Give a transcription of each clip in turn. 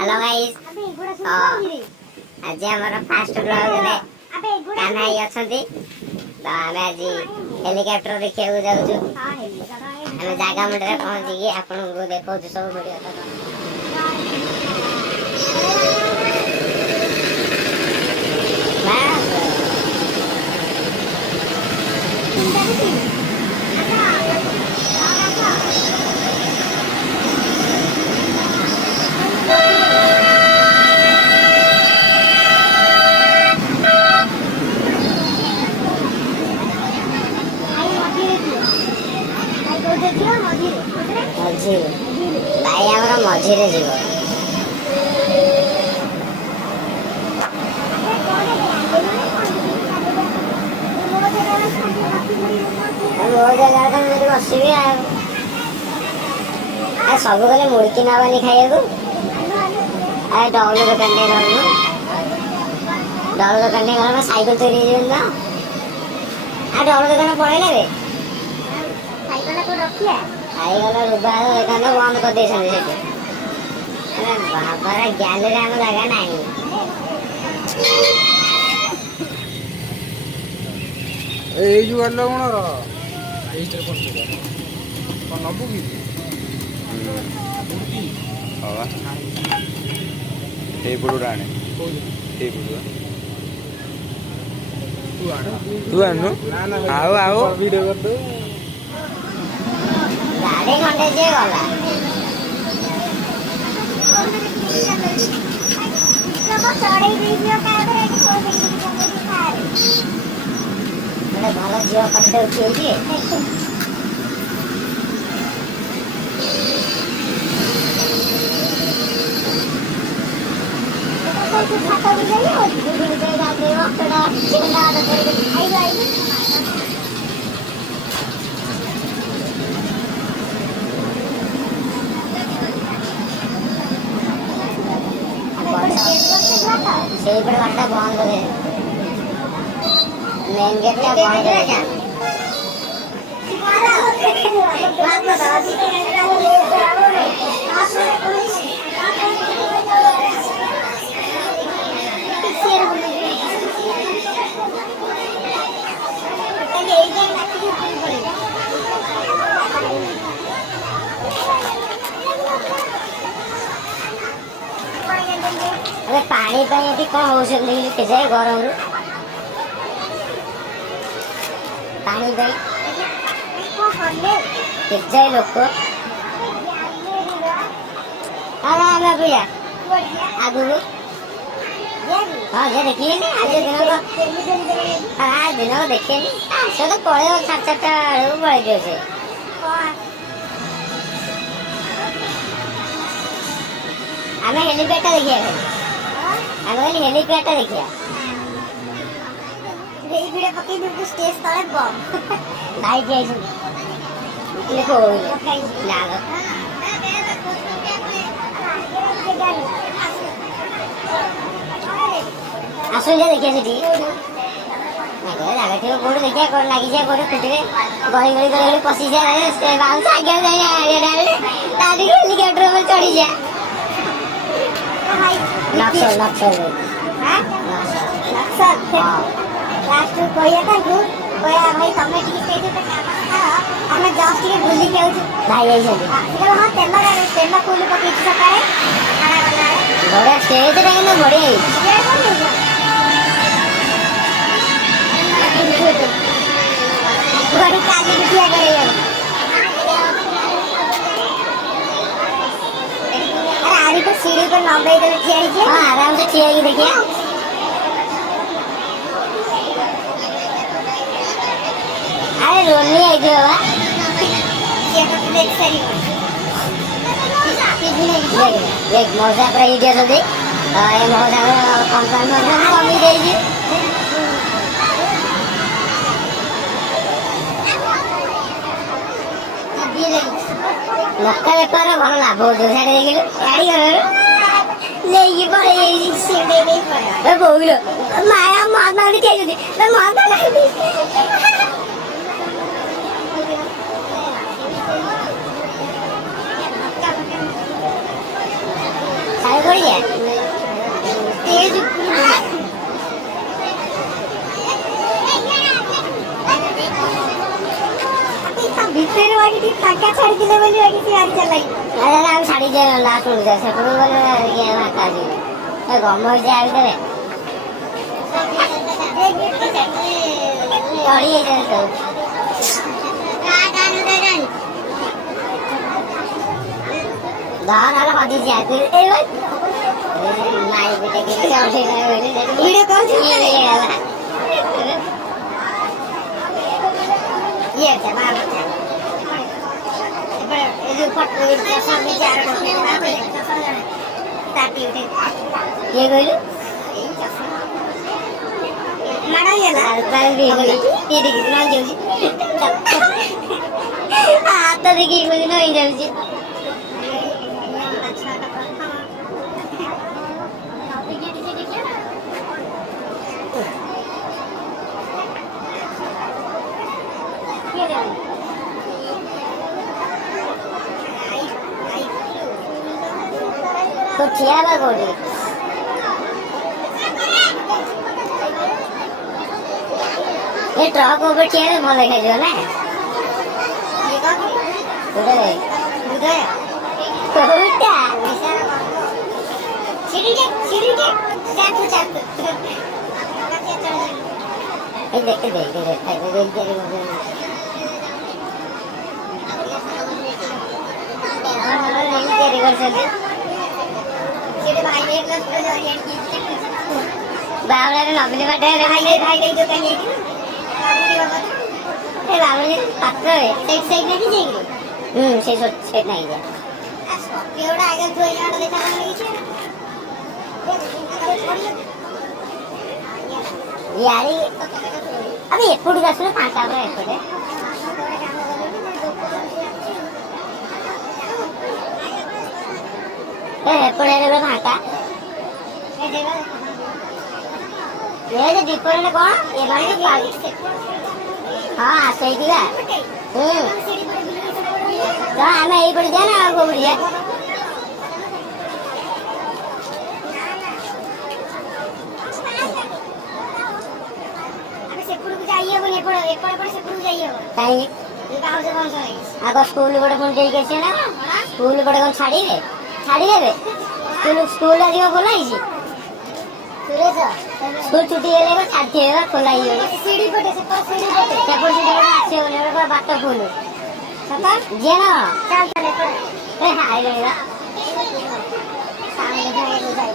Hello guys आज हमर fast blog रे कान्हा ही अछंती तो हमें आज हेलीकॉप्टर देखिया जाऊ छु हमें जागा मंडरे पहुंच गई आपन को देखो छु सब वीडियो भाई आमर मझीरे जीव बसबी सब गले मुड़की नबानी खाइबू डबल दुकान डबल दुकान गला साइकेल चोरी ना डबल दुकान पड़े खाईगला रुबा दुकान बंद कर दे बाबार गैलरी आम जगह ना नबू कि आने तू आनु आओ आओ वीडियो कर दो गाड़ी खंडे जे गला भल झील कटे उठे बाटा बंद मेन गेट बंद अरे पानी पानी कौन हो सकते गरम रु पानी जाए लोक आगु हाँ देखिए आज दिन देखे से तो पड़े 4:30 पड़े दिए से आम हेलीपैड देखिए आम कहली हेलीपैड देखिए स्टेज तले बम भाई आसुन देखिए जगह थी कौट देखिए कौन लगी जाए कौट खुटे गली गली गली गली पशि जाए बाउंस आगे जाए हेलीकॉप्टर में चढ़ी जाए नक्सल नक्सल लास्ट कहिया भाई तमें आम जस्ट टे बुल के भाई हाँ तेल फुल पकई सका बढ़िया स्टेज बढ़िया सीढ़ी पर नब्बे हाँ आराम से ठिया देखिए अरे रोनी आई थी बाबा देख मौसा पर ये जैसा देख ये मौसा कंपनी में कमी देगी मक्का बेपार भल लाभ हो गाड़ी लेकिन बोल माया महात्मा बढ़िया तेज ଭିତରେ ବାକି ଟିକେ ଫାଙ୍କା ଛାଡ଼ିଥିଲେ ବୋଲି ବାକି ସେ ଗାଡ଼ି ଚଲାଇ ଆମେ ଛାଡ଼ି ଯାଏ ଲାଷ୍ଟ ବେଳକୁ ଯାଏ ସେପଟକୁ ଗଲେ ଫାଙ୍କା ଯିବ ଗମ ହେଇଛି ଆ ଭିତରେ ଚଢ଼ି ହେଇଯାଏ ସବୁ ଦହନାର ହଜିଛି ନାଇଁ ପିଠା କିଛି ଭିଡ଼ିଓ କରୁଛୁ ये क्या बात है ये जो फोटो सब विचार ताती उठे ये गइल माडा गेला बाल भी गइल ये देखि न जाउची हाथ देखि कोइ न होई जाउची तो ठिया बा गोडी ये ट्रक ऊपर ठिया रे भले खाइ जो ना ये का उधर उधर कोटा सीढ़ी के चाप ए देख बावळारे नबली बाटे रे भाई जो कनी ए बावळी पात्र है एक साइड नहीं जाएगी से साइड नहीं जा एवढा आगे तो यार देखा नहीं छे यारी अबे एपुडी जासले फाटा रे एपटे एपड़े रे फाटा ये जो दीपर ने कौन ये बारी की आगे हाँ सही दिया तो हमें यही पड़ जाए ना आपको बढ़िया अबे सेपुर को जाइए वो एपड़ सेपुर को जाइए काई ये कहां से कौन सा है आगो स्कूल बड़े फोन दे कैसे ना स्कूल बड़े कौन छाड़ी दे स्कूल आज बोला ही स्कूल छुट्टी है लेगा छाती है खोला ही है सीढ़ी पटे से पर सीढ़ी पटे क्या पर सीढ़ी पटे अच्छे होने वाला बात तो बोलो पता जे ना चल चले ए हाय रहेगा सामने जाए तो जाए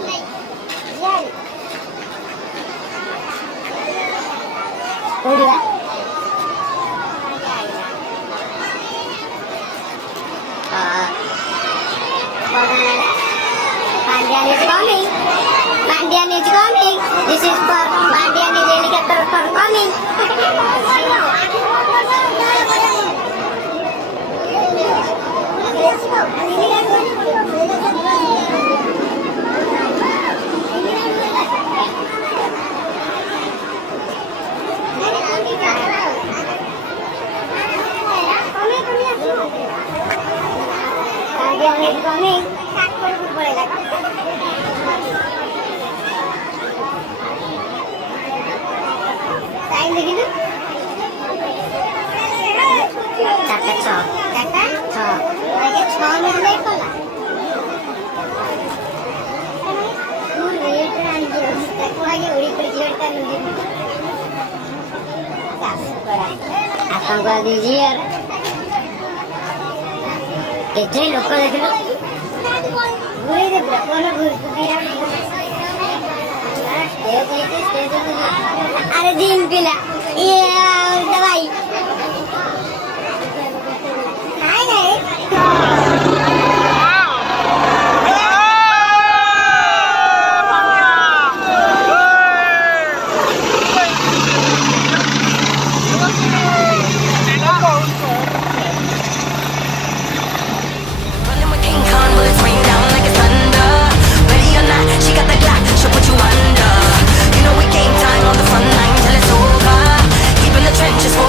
यार Odia Pandian is coming. Pandian is coming. This is for Pandian is helicopter for coming. Pandian is coming. Time lagi tu? Catat sok. Catat sok. Lagi 6 minit lagi pula. Rate anjir. Aku lagi uri perjuangan lagi. Apa gua dijiar? Kecil lokal lagi tu. Gue deh berapa orang gue bilang ada jin pila iya dawai hai hai She got the Glock, she'll put you under. You know we game time on the front line till it's over. Deep in the trenches.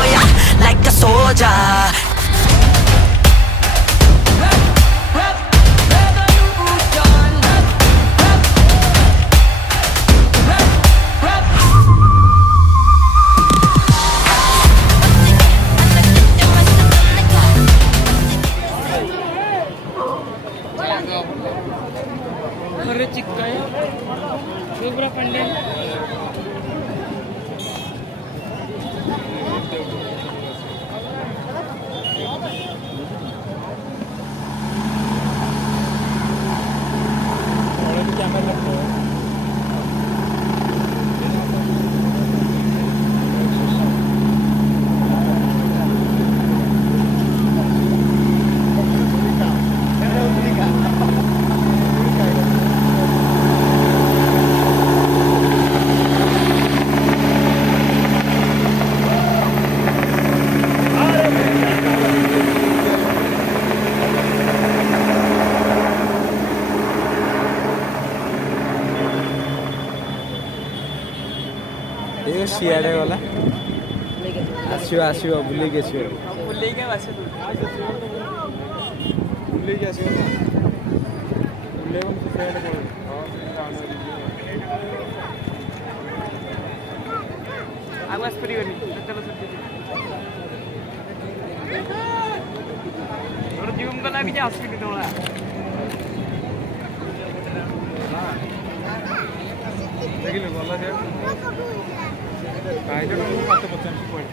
ପାଖରେ ଚିକାୟ ପୁରା ପାଣ୍ଡିଆ ସିଆଡ଼େ ଗଲା ଆସିବ ଆସିବ ବୁଲେଇକି ଆସିବ ବୁଲେଇକି ଆସିବ ବୁଲେଇକି ଆସିବ ନା ବୁଲେଇବ ମୁଁ ସିଆଡ଼େ ପଳେଇବି ଆଉ ଆସିପାରିବନି ଜୁମ୍ କଲା କିଛି ଆସିବିନି ତୋଳା ଦେଖିଲୁ ଗଲା ସିଆଡ଼େ କାହିଁକି ମତେ ପଚାରୁଛୁ କୁଆଡ଼େ